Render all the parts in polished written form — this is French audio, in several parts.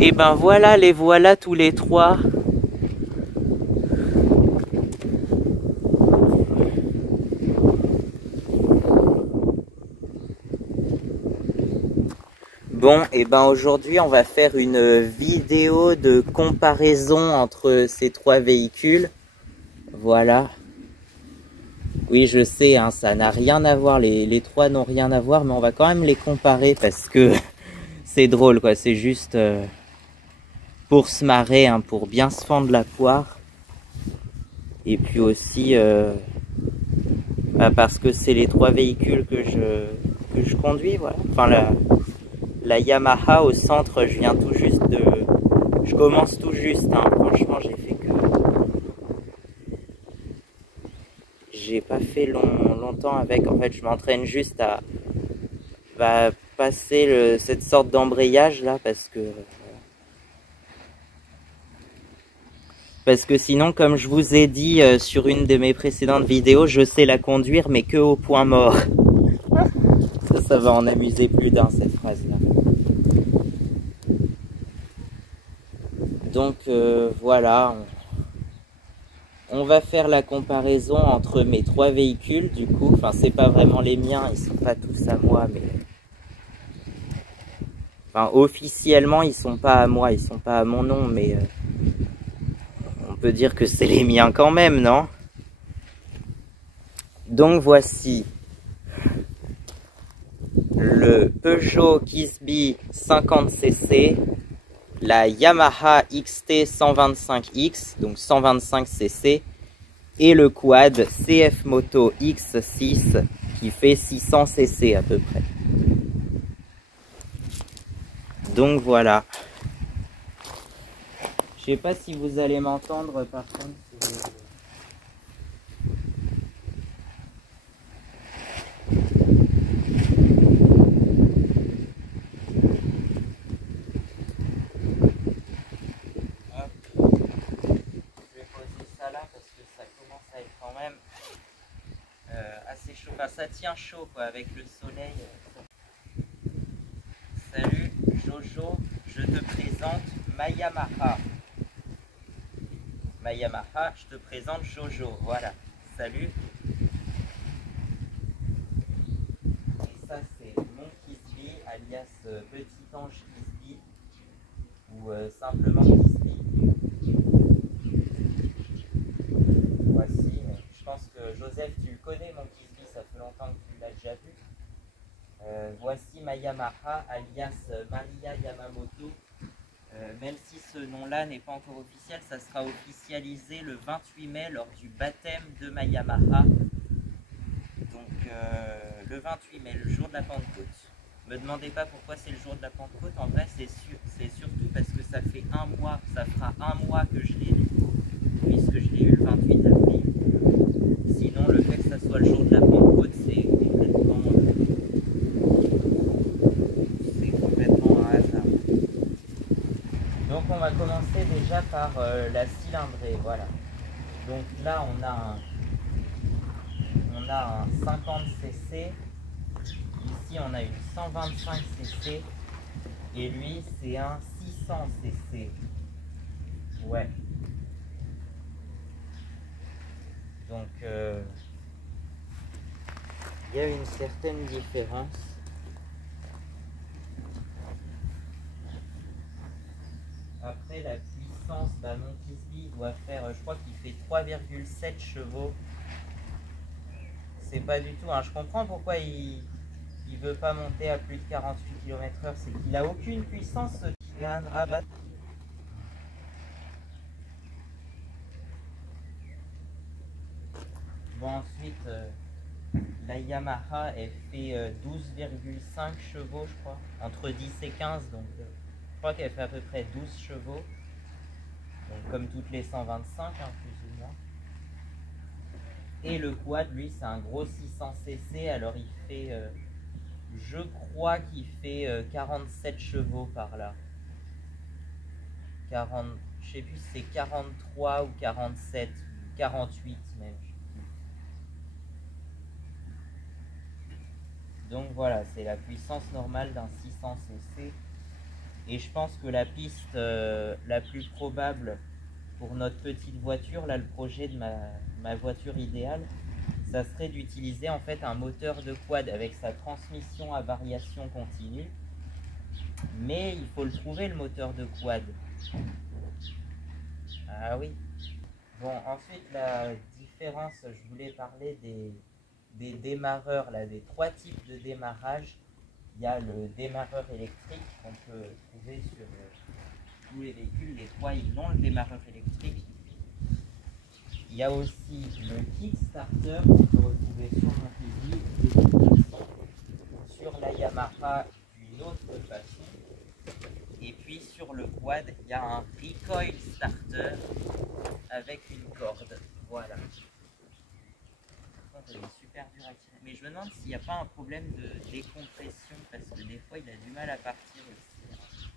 Et ben voilà, les voilà tous les trois. Bon, et ben aujourd'hui on va faire une vidéo de comparaison entre ces trois véhicules. Voilà. Oui, je sais, hein, ça n'a rien à voir, les trois n'ont rien à voir, mais on va quand même les comparer parce que c'est drôle, quoi. C'est juste pour se marrer, hein, pour bien se fendre la poire. Et puis aussi parce que c'est les trois véhicules que je conduis, voilà. Enfin, la Yamaha au centre, je viens tout juste de... Je commence tout juste, hein. Franchement, j'ai pas fait longtemps avec. En fait, je m'entraîne juste à passer cette sorte d'embrayage là parce que sinon, comme je vous ai dit sur une de mes précédentes vidéos, je sais la conduire mais que au point mort. Ça va en amuser plus d'un, cette phrase là. Donc voilà, on va faire la comparaison entre mes trois véhicules du coup. Enfin, c'est pas vraiment les miens, ils sont pas tous à moi, mais enfin, officiellement ils sont pas à moi, ils sont pas à mon nom, mais on peut dire que c'est les miens quand même, non? Donc voici le Peugeot Kisby 50cc, la Yamaha XT 125X, donc 125cc, et le quad CF Moto X6 qui fait 600cc à peu près. Donc voilà. Je sais pas si vous allez m'entendre par contre. Assez chaud, enfin, ça tient chaud quoi avec le soleil. Salut Jojo, je te présente ma Yamaha. Ma Yamaha, je te présente Jojo, voilà. Salut. Et ça c'est mon Kisby, alias Petit Ange Kisby, ou simplement Kisby. Voici, je pense que Joseph tu le connais mon Kisby, ça fait longtemps que tu l'as déjà vu. Voici ma Yamaha, alias Maria Yamamoto. Même si ce nom-là n'est pas encore officiel, ça sera officialisé le 28 mai lors du baptême de ma Yamaha. Donc le 28 mai, le jour de la Pentecôte. Me demandez pas pourquoi c'est le jour de la Pentecôte, en vrai c'est surtout parce que ça fait un mois, ça fera un mois que je l'ai du coup, puisque je l'ai eu le 28 avril. Sinon le fait que ça soit le jour de la Pentecôte, c'est complètement un hasard. Donc on va commencer déjà par la cylindrée, voilà. Donc là on a un 50cc, ici on a une 125cc, et lui c'est un 600cc. Ouais. Donc il y a une certaine différence. Après la puissance, mon Kisby doit faire, je crois qu'il fait 3,7 chevaux. C'est pas du tout, hein. Je comprends pourquoi il veut pas monter à plus de 48 km/h, c'est qu'il a aucune puissance ce qu'il a à rabattre. Bon ensuite, la Yamaha elle fait 12,5 chevaux je crois, entre 10 et 15, donc je crois qu'elle fait à peu près 12 chevaux. Donc comme toutes les 125 hein, plus ou moins. Et le quad lui c'est un gros 600cc, alors il fait... je crois qu'il fait 47 chevaux par là. 40, je sais plus si c'est 43 ou 47, 48 même. Donc voilà, c'est la puissance normale d'un 600cc. Et je pense que la piste la plus probable pour notre petite voiture, là, le projet de ma voiture idéale, ça serait d'utiliser en fait un moteur de quad avec sa transmission à variation continue. Mais il faut le trouver, le moteur de quad. Ah oui. Bon, ensuite, la différence, je voulais parler des démarreurs, là, des 3 types de démarrage. Il y a le démarreur électrique qu'on peut trouver sur tous les véhicules. Les 3, ils ont le démarreur électrique. Il y a aussi le Kickstarter qu'on peut retrouver sur mon fusil et sur la Yamaha d'une autre façon. Et puis sur le quad, il y a un recoil starter avec une corde. Voilà. Il est super dur à tirer. Mais je me demande s'il n'y a pas un problème de décompression parce que des fois il a du mal à partir aussi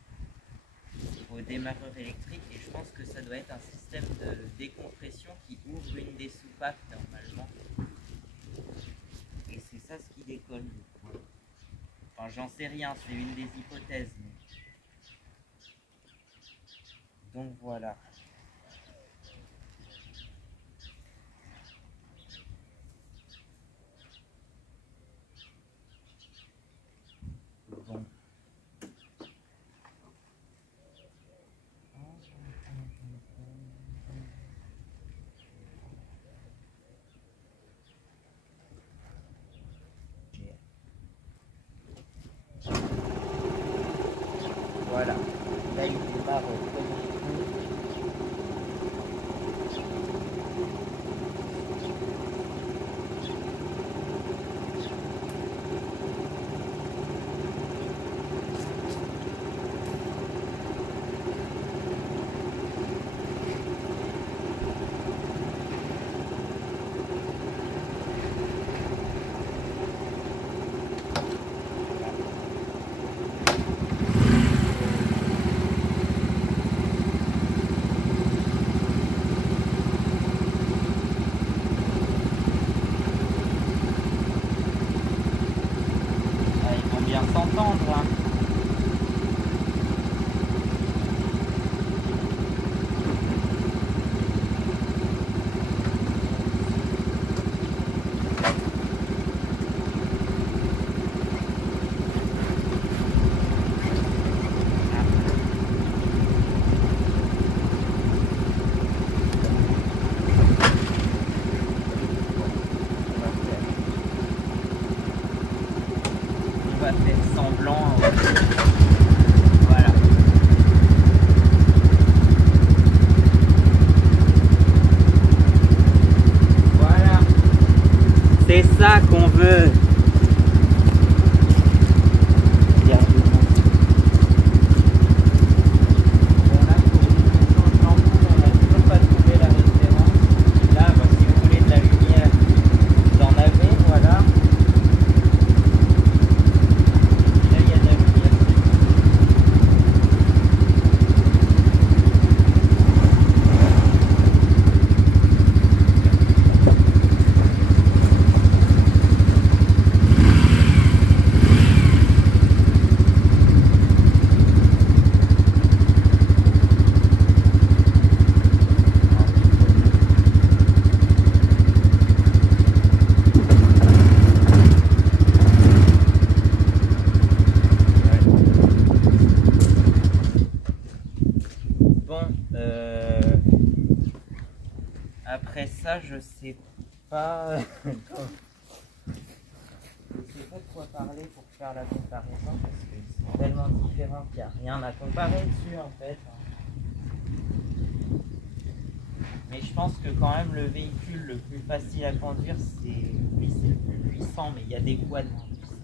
au démarreur électrique et je pense que ça doit être un système de décompression qui ouvre une des soupapes normalement. Et c'est ça ce qui déconne. Enfin, j'en sais rien, c'est une des hypothèses. Mais... donc voilà. Bon. Voilà, là il démarre au premier coup. S'entendre. Hein. On va faire semblant. Voilà. Voilà. C'est ça qu'on veut. Après ça, je sais pas. Je sais pas de quoi parler pour faire la comparaison parce que c'est tellement différent qu'il n'y a rien à comparer dessus en fait. Mais je pense que quand même le véhicule le plus facile à conduire, c'est le plus puissant, mais il y a des quads moins puissants.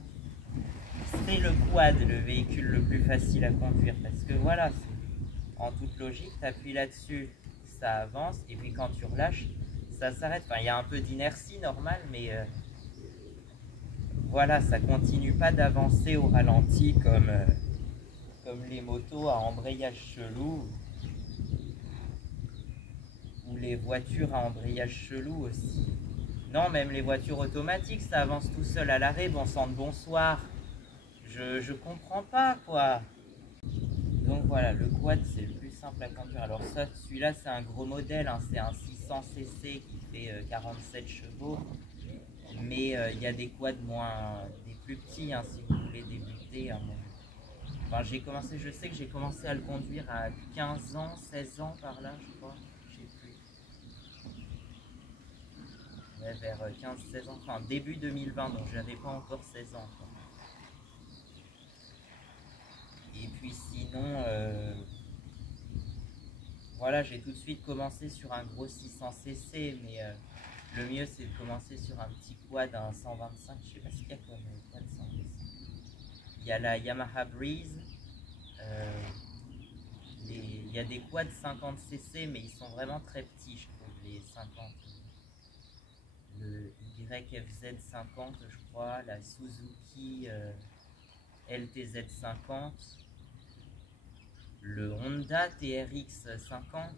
C'est le quad le véhicule le plus facile à conduire parce que voilà, en toute logique, tu appuies là-dessus, ça avance et puis quand tu relâches, ça s'arrête. Enfin, il y a un peu d'inertie normale, mais voilà, ça continue pas d'avancer au ralenti comme les motos à embrayage chelou ou les voitures à embrayage chelou aussi. Non, même les voitures automatiques, ça avance tout seul à l'arrêt. Bon sang de bonsoir. Je comprends pas quoi. Donc voilà, le quad c'est le plus simple à conduire. Alors ça, celui-là c'est un gros modèle, hein, c'est un 600cc qui fait 47 chevaux. Mais il y a des quads des plus petits, hein, si vous voulez débuter. Hein, enfin, je sais que j'ai commencé à le conduire à 15 ans, 16 ans par là, je crois. Je sais plus. Ouais, vers 15-16 ans, enfin début 2020, donc j'avais pas encore 16 ans, quoi. Et puis sinon, voilà, j'ai tout de suite commencé sur un gros 600cc, mais le mieux c'est de commencer sur un petit quad, un 125, je sais pas ce qu'il y a comme quad 125. Il y a la Yamaha Breeze, il y a des quads 50cc, mais ils sont vraiment très petits, je trouve, les 50. Le YFZ50, je crois, la Suzuki LTZ50, le Honda TRX50.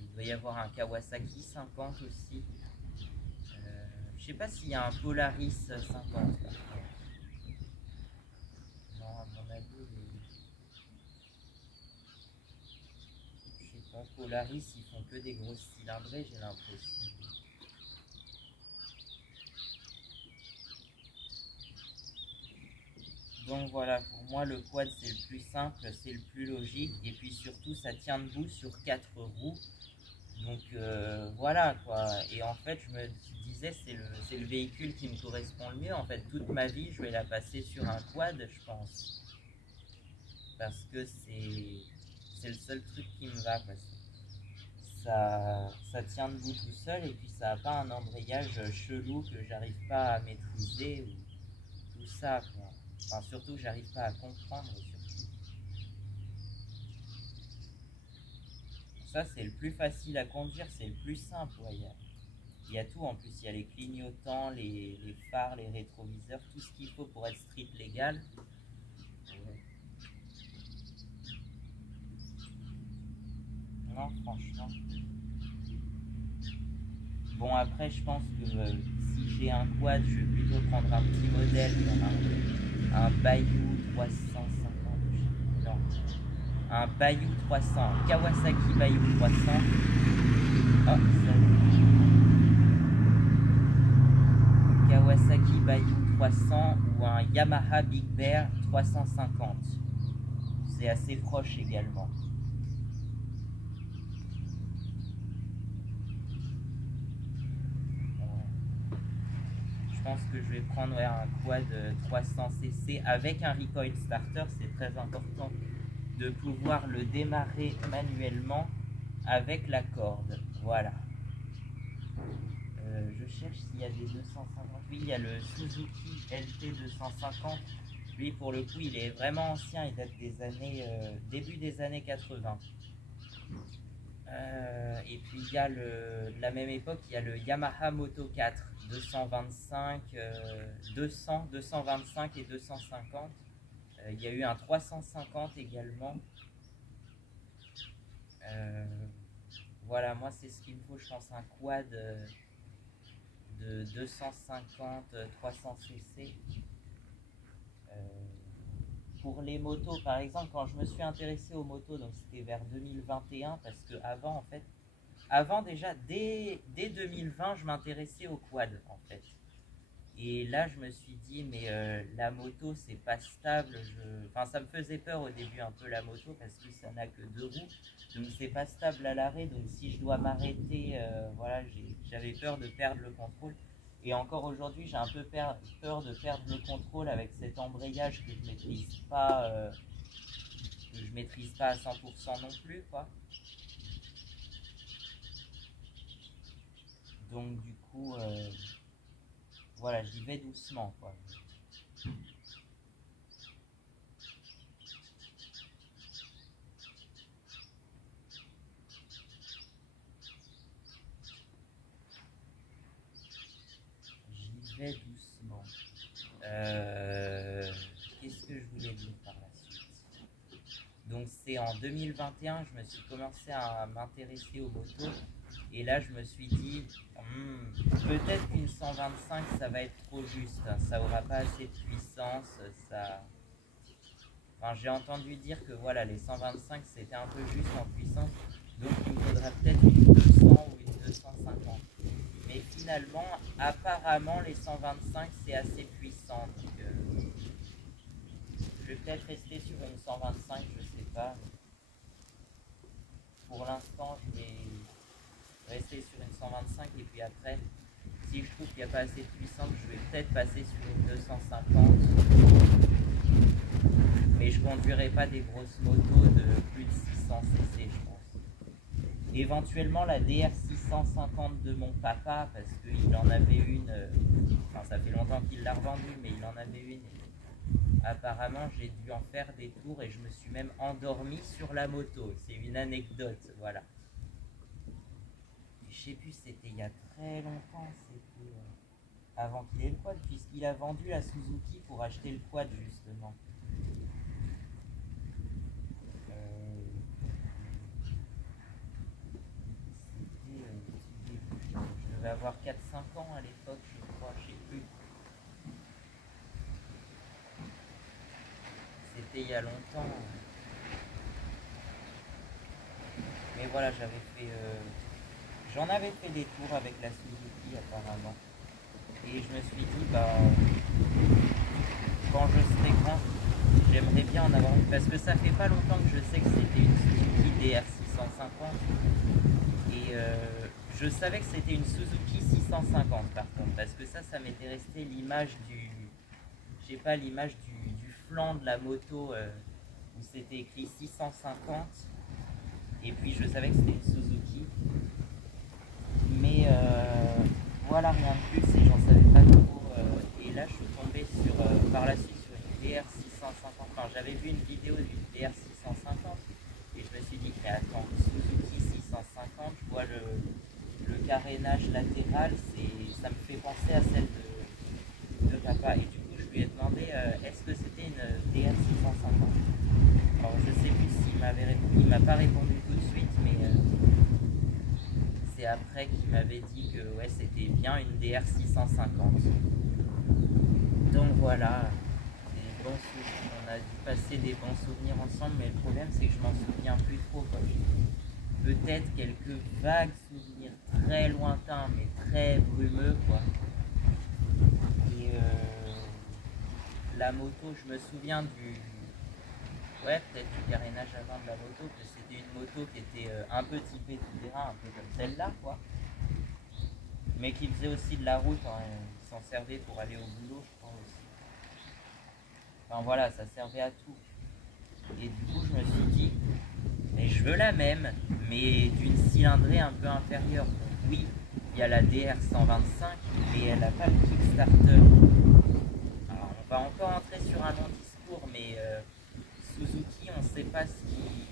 Il doit y avoir un Kawasaki 50 aussi. Je sais pas s'il y a un Polaris 50. Non, à mon avis, je sais pas, Polaris, ils font que des grosses cylindrées, j'ai l'impression. Donc voilà, pour moi le quad c'est le plus simple, c'est le plus logique, et puis surtout ça tient debout sur 4 roues. Donc voilà quoi, et en fait je me disais c'est le véhicule qui me correspond le mieux. En fait toute ma vie je vais la passer sur un quad, je pense, parce que c'est le seul truc qui me va, quoi. Ça tient debout tout seul, et puis ça n'a pas un embrayage chelou que j'arrive pas à maîtriser, ou tout ça quoi. Enfin surtout que j'arrive pas à comprendre surtout. Ça c'est le plus facile à conduire, c'est le plus simple, ouais. Il y a tout en plus, il y a les clignotants, les phares, les rétroviseurs, tout ce qu'il faut pour être street légal. Non, franchement. Bon, après, je pense que si j'ai un quad, je vais plutôt prendre un petit modèle comme un Bayou 350. Non, un Bayou 300, Kawasaki Bayou 300. Oh, Kawasaki Bayou 300 ou un Yamaha Big Bear 350. C'est assez proche également. Je pense que je vais prendre un quad 300cc avec un recoil starter. C'est très important de pouvoir le démarrer manuellement avec la corde. Voilà. Je cherche s'il y a des 250. Oui, il y a le Suzuki LT250. Lui, pour le coup, il est vraiment ancien. Il date des années début des années 80. Et puis il y a de la même époque, il y a le Yamaha Moto 4 225, 200, 225 et 250. Il y a eu un 350 également. Voilà, moi c'est ce qu'il me faut, je pense, un quad de 250, 300cc. Pour les motos, par exemple, quand je me suis intéressé aux motos, donc c'était vers 2021, parce que avant, en fait, avant déjà, dès 2020, je m'intéressais au quad, en fait. Et là, je me suis dit, mais la moto, c'est pas stable. Enfin, ça me faisait peur au début un peu la moto, parce que ça n'a que 2 roues. Donc, c'est pas stable à l'arrêt. Donc, si je dois m'arrêter, voilà, j'avais peur de perdre le contrôle. Et encore aujourd'hui, j'ai un peu peur de perdre le contrôle avec cet embrayage que je maîtrise pas à 100% non plus, quoi. Donc, du coup, voilà, j'y vais doucement, quoi. J'y vais doucement. Qu'est-ce que je voulais dire par la suite? Donc c'est en 2021, je me suis commencé à m'intéresser aux motos, Et là, je me suis dit, peut-être qu'une 125, ça va être trop juste. Hein, ça aura pas assez de puissance. Ça... Enfin, j'ai entendu dire que voilà, les 125, c'était un peu juste en puissance. Donc, il me faudrait peut-être une 200 ou une 250. Mais finalement, apparemment, les 125, c'est assez puissant. Donc, je vais peut-être rester sur une 125, je sais pas. Pour l'instant, je vais rester sur une 125 et puis après, si je trouve qu'il n'y a pas assez de puissance, je vais peut-être passer sur une 250. Mais je conduirai pas des grosses motos de plus de 600 cc, je pense. Éventuellement la DR 650 de mon papa, parce qu'il en avait une, enfin ça fait longtemps qu'il l'a revendue, mais il en avait une. Apparemment, j'ai dû en faire des tours et je me suis même endormi sur la moto. C'est une anecdote, voilà. Je sais plus, c'était il y a très longtemps, c'était avant qu'il ait le quad, puisqu'il a vendu la Suzuki pour acheter le quad, justement. Je devais avoir 4-5 ans à l'époque, je crois, je sais plus. C'était il y a longtemps. Mais voilà, j'avais fait... j'en avais fait des tours avec la Suzuki apparemment. Et je me suis dit, bah... Quand je serai grand, j'aimerais bien en avoir une. Parce que ça fait pas longtemps que je sais que c'était une Suzuki DR650. Et je savais que c'était une Suzuki 650 par contre. Parce que ça m'était resté l'image du... Je sais pas, l'image du flanc de la moto où c'était écrit 650. Et puis je savais que c'était une Suzuki. Mais voilà, rien de plus et j'en savais pas trop. Et là je suis tombé sur, par la suite sur une DR650. Enfin, j'avais vu une vidéo d'une DR650 et je me suis dit, mais attends, Suzuki 650, je vois le carénage latéral, ça me fait penser à celle de papa. Et du coup je lui ai demandé, est-ce que c'était une DR650? Alors je sais plus s'il m'avait répondu, il m'a pas répondu tout de suite, mais c'est après qu'il m'avait dit que ouais, c'était bien une DR650. Donc voilà, des bons souvenirs. On a dû passer des bons souvenirs ensemble, mais le problème c'est que je m'en souviens plus trop. Peut-être quelques vagues souvenirs très lointains, mais très brumeux, quoi. Et la moto, je me souviens ouais, peut-être du carénage avant de la moto, que c'était une moto qui était un peu typée tout terrain, un peu comme celle-là, quoi. Mais qui faisait aussi de la route, hein, ils s'en servaient pour aller au boulot, je crois aussi. Enfin voilà, ça servait à tout. Et du coup, je me suis dit, mais je veux la même, mais d'une cylindrée un peu inférieure. Donc oui, il y a la DR125, mais elle n'a pas le Kickstarter. Alors, on va encore entrer sur un long discours, mais Suzuki, on ne sait pas ce qu'ils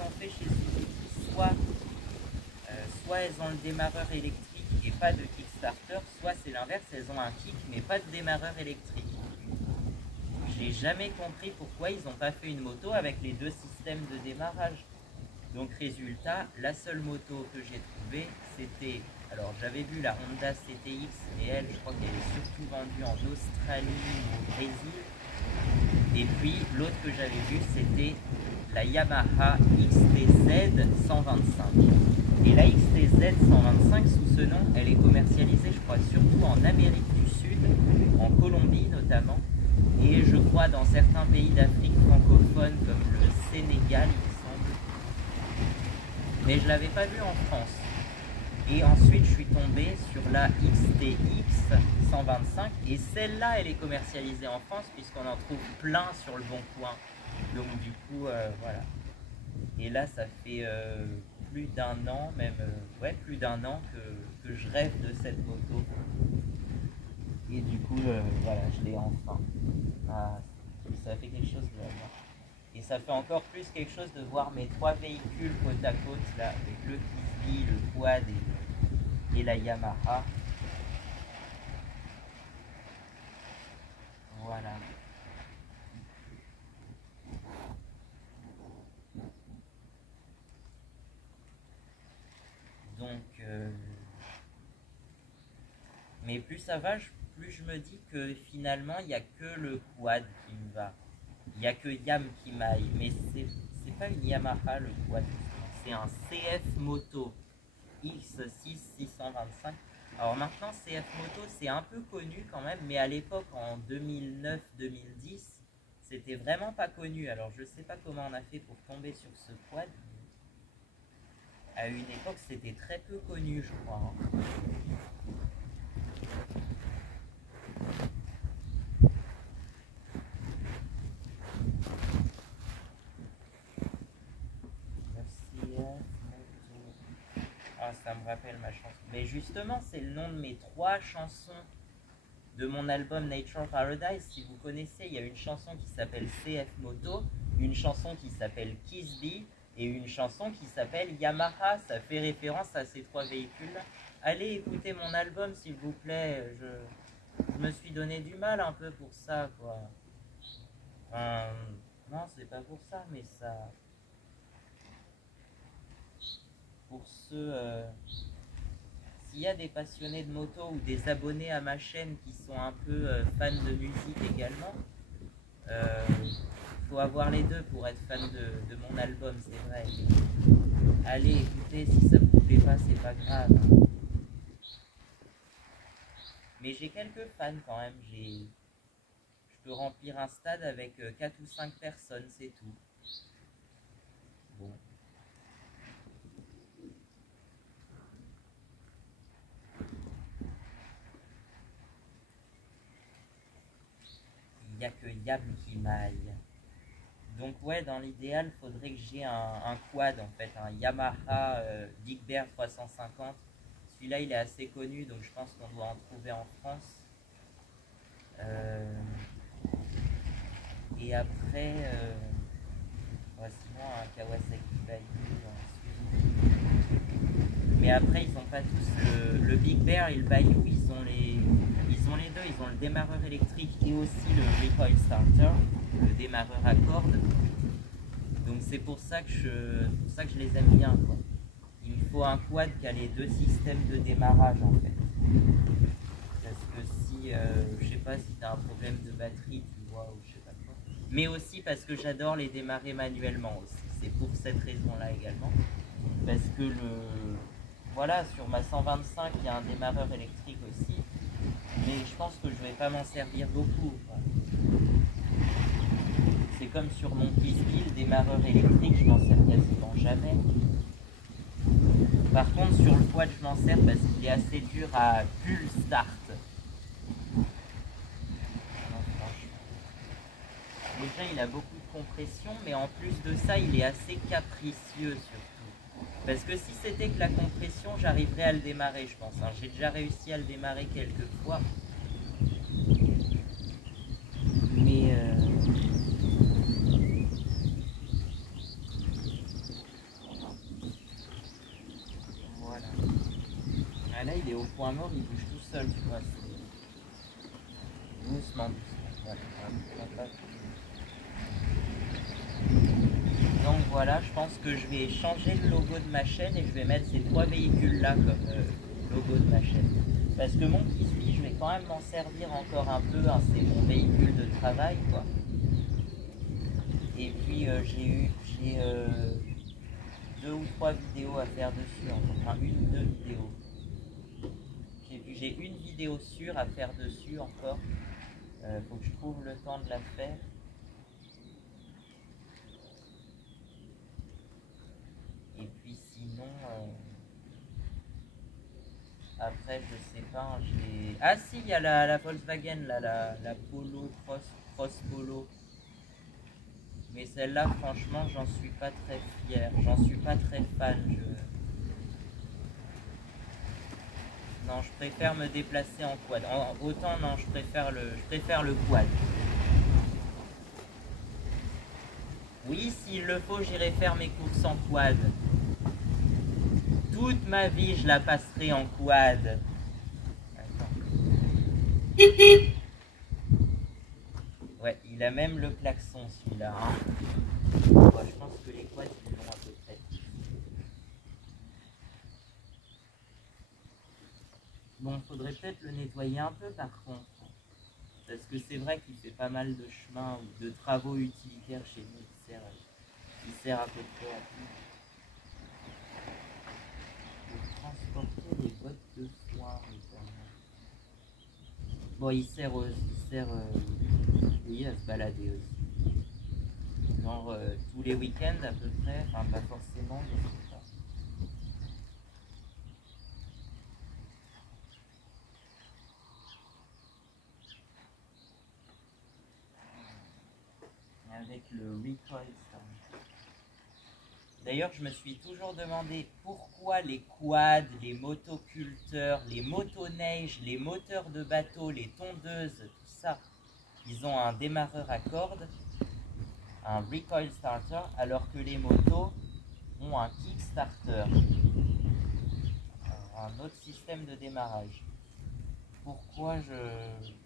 ont fait chez Suzuki. Soit elles ont le démarreur électrique et pas de Kickstarter, soit c'est l'inverse, elles ont un kick mais pas de démarreur électrique. J'ai jamais compris pourquoi ils n'ont pas fait une moto avec les deux systèmes de démarrage. Donc résultat, la seule moto que j'ai trouvée, c'était... Alors j'avais vu la Honda CTX, mais elle, je crois qu'elle est surtout vendue en Australie ou au Brésil. Et puis l'autre que j'avais vue, c'était la Yamaha XTZ 125. Et la XTZ 125, sous ce nom, elle est commercialisée, je crois, surtout en Amérique du Sud, en Colombie notamment, et je crois dans certains pays d'Afrique francophone comme le Sénégal, il me semble. Mais je ne l'avais pas vue en France. Et ensuite, je suis tombé sur la XTX 125, et celle-là, elle est commercialisée en France, puisqu'on en trouve plein sur le Bon Coin. Donc du coup, voilà. Et là, ça fait plus d'un an, même, ouais, plus d'un an que je rêve de cette moto. Et du coup, voilà, je l'ai enfin. Ah, ça fait quelque chose de la voir. Et ça fait encore plus quelque chose de voir mes trois véhicules côte à côte, là, avec le Kizby, le quad et la Yamaha. Voilà. Mais plus ça va, plus je me dis que finalement, il n'y a que le quad qui me va. Il n'y a que Yam qui m'aille. Mais c'est pas une Yamaha le quad. C'est un CF Moto X6625. Alors maintenant, CF Moto, c'est un peu connu quand même. Mais à l'époque, en 2009-2010, c'était vraiment pas connu. Alors je sais pas comment on a fait pour tomber sur ce quad. À une époque, c'était très peu connu, je crois. Hein. Ah, ça me rappelle ma chanson. Mais justement, c'est le nom de mes 3 chansons de mon album Nature Paradise. Si vous connaissez, il y a une chanson qui s'appelle CF Moto, une chanson qui s'appelle Kiss Bee et une chanson qui s'appelle Yamaha. Ça fait référence à ces 3 véhicules. Allez écouter mon album, s'il vous plaît. Je me suis donné du mal un peu pour ça, quoi. Non, c'est pas pour ça, mais ça... Pour ceux... S'il y a des passionnés de moto ou des abonnés à ma chaîne qui sont un peu fans de musique également, faut avoir les deux pour être fan de mon album, c'est vrai. Allez écoutez, si ça vous plaît pas, c'est pas grave. Hein. Mais j'ai quelques fans quand même. Je peux remplir un stade avec 4 ou 5 personnes, c'est tout. Bon. Il n'y a que Yam qui m'aille. Donc ouais, dans l'idéal, il faudrait que j'ai un quad en fait, un Yamaha Big Bear 350. Celui-là, il est assez connu, donc je pense qu'on doit en trouver en France. Et après, sinon un Kawasaki Bayou, un Suzuki. Mais après, ils n'ont pas tous le Big Bear et le Bayou, ils ont les deux, ils ont le démarreur électrique et aussi le recoil starter, le démarreur à cordes. Donc c'est pour ça que je les aime bien, quoi. Il me faut un quad qui a les 2 systèmes de démarrage en fait. Parce que si, je sais pas si tu as un problème de batterie, tu vois, ou je sais pas quoi. Mais aussi parce que j'adore les démarrer manuellement aussi. C'est pour cette raison-là également. Parce que voilà, sur ma 125, il y a un démarreur électrique aussi. Mais je pense que je vais pas m'en servir beaucoup, quoi. C'est comme sur mon Kiss-Bee, le démarreur électrique, je m'en sers quasiment jamais. Par contre, sur le quad, je m'en sers parce qu'il est assez dur à pull start. Non, franchement. Déjà, il a beaucoup de compression, mais en plus de ça, il est assez capricieux surtout. Parce que si c'était que la compression, j'arriverais à le démarrer, je pense. Hein. J'ai déjà réussi à le démarrer quelques fois. Mais... Voilà. Ah là, il est au point mort, il bouge tout seul, tu vois. Doucement, doucement. Voilà. Donc voilà, je pense que je vais changer le logo de ma chaîne et je vais mettre ces 3 véhicules-là comme logo de ma chaîne. Parce que mon Kiss-Bee, je vais quand même m'en servir encore un peu, hein, c'est mon véhicule de travail, quoi. Et puis j'ai 2 ou 3 vidéos à faire dessus, enfin 1 ou 2 vidéos. Et puis j'ai une vidéo sûre à faire dessus encore. Faut que je trouve le temps de la faire. Et puis sinon, après je sais pas, j'ai... Ah si, il y a la Volkswagen, là, la Polo, Cross Polo. Mais celle-là, franchement, j'en suis pas très fier, j'en suis pas très fan. Non, je préfère me déplacer en quad. Autant non, je préfère le quad. Oui, s'il le faut, j'irai faire mes courses en quad. Toute ma vie, je la passerai en quad. Ouais, il a même le klaxon, celui-là. Hein. Ouais, je pense que les quads, ils l'ont à peu près. Bon, faudrait peut-être le nettoyer un peu par contre. Parce que c'est vrai qu'il fait pas mal de chemin ou de travaux utilitaires chez nous. Il sert à peu près à tout. Pour transporter les bottes de foin notamment. Bon, il sert oui, à se balader aussi. Genre tous les week-ends à peu près, enfin pas forcément, mais c'est ça. Avec le recoil starter. D'ailleurs, je me suis toujours demandé pourquoi les quads, les motoculteurs, les motoneiges, les moteurs de bateau, les tondeuses, tout ça, ils ont un démarreur à cordes, un recoil starter, alors que les motos ont un kickstarter, un autre système de démarrage. Pourquoi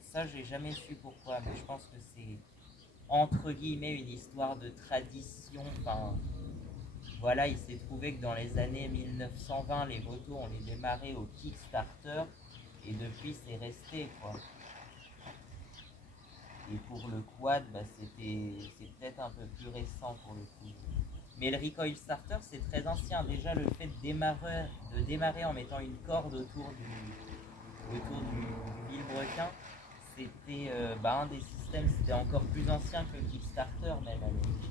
ça, j'ai jamais su pourquoi, mais je pense que c'est entre guillemets une histoire de tradition. Enfin, voilà, il s'est trouvé que dans les années 1920, les motos, on les démarrait au Kickstarter, et depuis, c'est resté, quoi. Et pour le quad, bah, c'est peut-être un peu plus récent pour le coup. Mais le recoil starter, c'est très ancien. Déjà, le fait de démarrer en mettant une corde autour du vilebrequin, c'était un des systèmes, c'était encore plus ancien que le Kickstarter même à l'époque.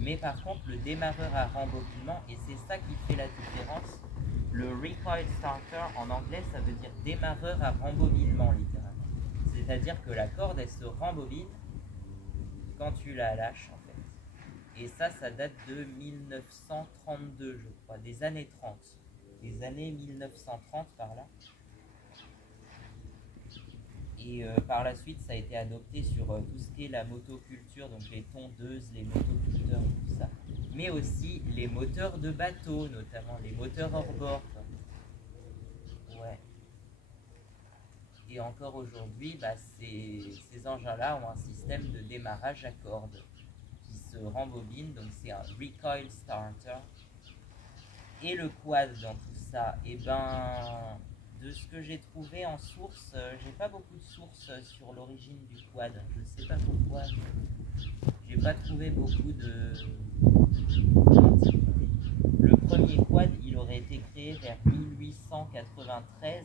Mais par contre, le démarreur à rembobinement, et c'est ça qui fait la différence, le recoil starter en anglais, ça veut dire démarreur à rembobinement littéralement. C'est-à-dire que la corde, elle se rembobine quand tu la lâches en fait. Et ça date de 1932, je crois, des années 30. Les années 1930 par là. Et par la suite, ça a été adopté sur tout ce qui est la motoculture, donc les tondeuses, les motoculteurs et tout ça. Mais aussi les moteurs de bateau, notamment les moteurs hors-bord. Ouais. Et encore aujourd'hui, ces engins-là ont un système de démarrage à cordes qui se rembobine, donc c'est un recoil starter. Et le quad dans tout ça, et de ce que j'ai trouvé en source, j'ai pas beaucoup de sources sur l'origine du quad. Je sais pas pourquoi. J'ai pas trouvé beaucoup de. Le premier quad, il aurait été créé vers 1893.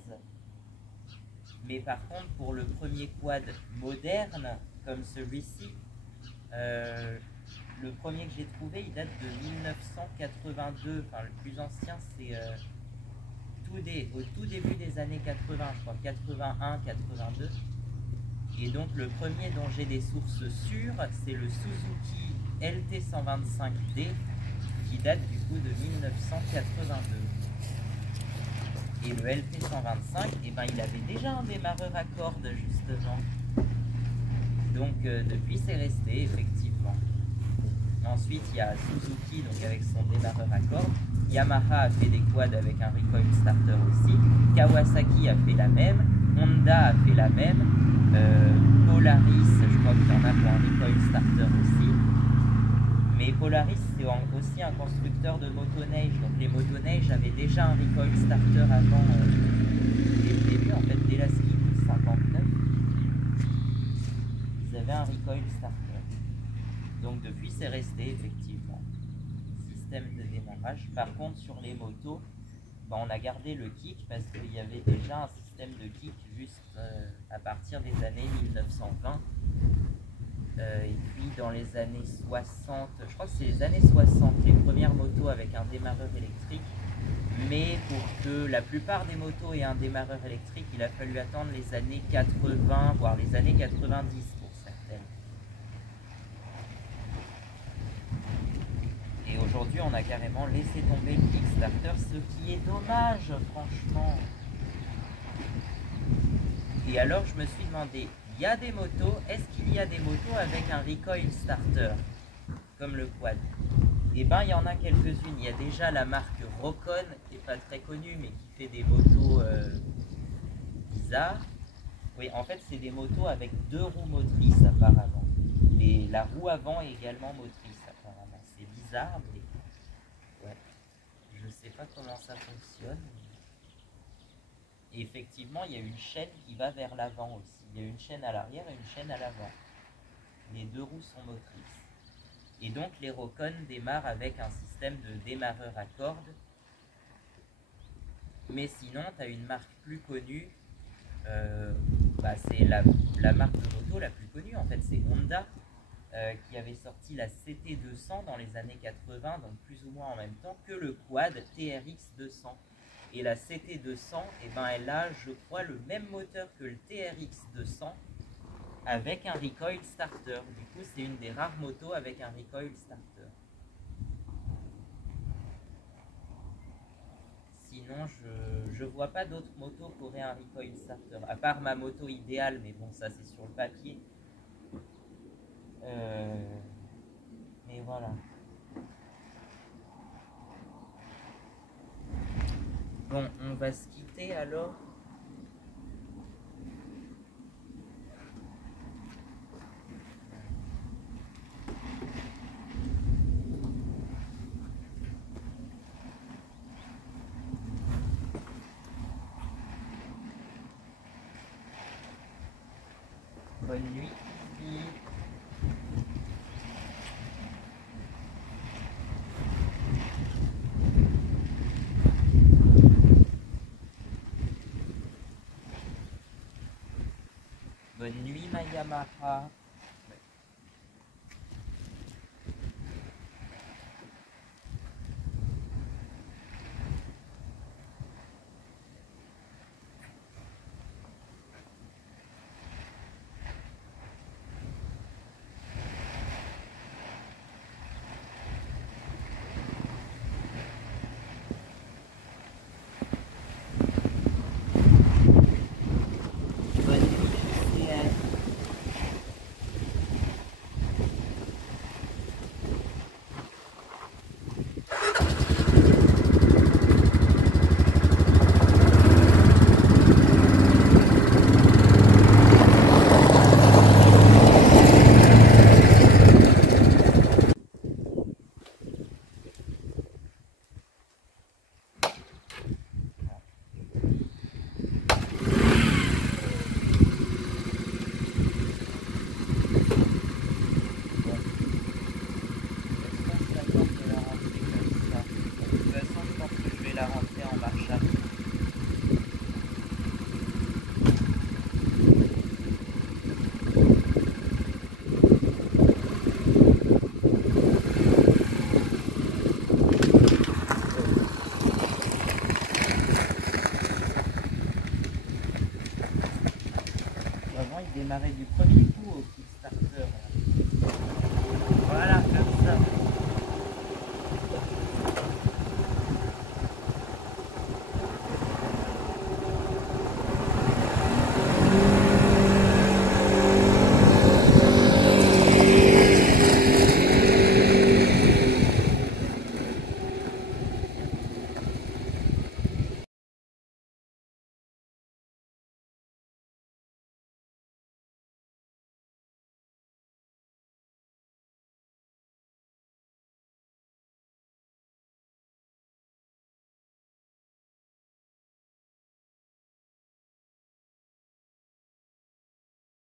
Mais par contre, pour le premier quad moderne, comme celui-ci, le premier que j'ai trouvé, il date de 1982. Enfin, le plus ancien, c'est au tout début des années 80, je crois, 81, 82. Et donc, le premier dont j'ai des sources sûres, c'est le Suzuki LT125D, qui date du coup de 1982. Et le LT125, il avait déjà un démarreur à cordes, justement. Donc, depuis, c'est resté, effectivement. Ensuite, il y a Suzuki, donc avec son démarreur à cordes. Yamaha a fait des quads avec un recoil starter aussi. Kawasaki a fait la même. Honda a fait la même. Polaris, je crois qu'il y en a pour un recoil starter aussi. Mais Polaris, c'est aussi un constructeur de motoneige. Donc les motoneiges avaient déjà un recoil starter avant dès le début, en fait, dès la Ski 59. Ils avaient un recoil starter. Donc depuis, c'est resté, effectivement. Système de démarrage. Par contre, sur les motos, on a gardé le kick parce qu'il y avait déjà un système de kick juste à partir des années 1920. Et puis dans les années 60, je crois que c'est les années 60, les premières motos avec un démarreur électrique. Mais pour que la plupart des motos aient un démarreur électrique, il a fallu attendre les années 80, voire les années 90 pour certaines. Et aujourd'hui, on a carrément laissé tomber le Kickstarter, ce qui est dommage, franchement. Et alors, je me suis demandé, il y a des motos, est-ce qu'il y a des motos avec un recoil starter, comme le quad? Eh ben, il y en a quelques-unes. Il y a déjà la marque Rocon, qui n'est pas très connue, mais qui fait des motos bizarres. Oui, en fait, c'est des motos avec 2 roues motrices, apparemment. La roue avant est également motrice, apparemment. C'est bizarre, mais ouais. Je sais pas comment ça fonctionne. Et effectivement, il y a une chaîne qui va vers l'avant aussi. Il y a une chaîne à l'arrière et une chaîne à l'avant. Les deux roues sont motrices. Et donc les Rokon démarrent avec un système de démarreur à cordes. Mais sinon, tu as une marque plus connue. C'est la marque de moto la plus connue, en fait, c'est Honda, qui avait sorti la CT200 dans les années 80, donc plus ou moins en même temps que le quad TRX200. Et la CT200, elle a, je crois, le même moteur que le TRX200 avec un recoil starter. Du coup, c'est une des rares motos avec un recoil starter. Sinon, je vois pas d'autres motos qui auraient un recoil starter. À part ma moto idéale, mais bon, ça c'est sur le papier. Mais voilà. Bon, on va se quitter alors. Bonne nuit. Bonne nuit, ma Yamaha.